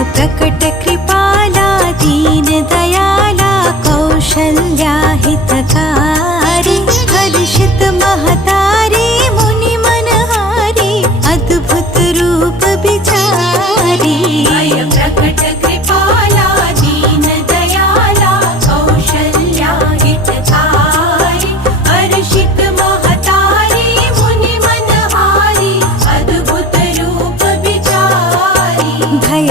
प्रकट कृपाला दीन दयाला कौशल्या हितकारी हर्षित महतारी मुनि मनहारी अद्भुत रूप बिचारी। प्रकट कृपाला दीन दयाला कौशल्या हितकारी हर्षित महतारी मुनि मनहारी अद्भुत रूप बिचारी। भय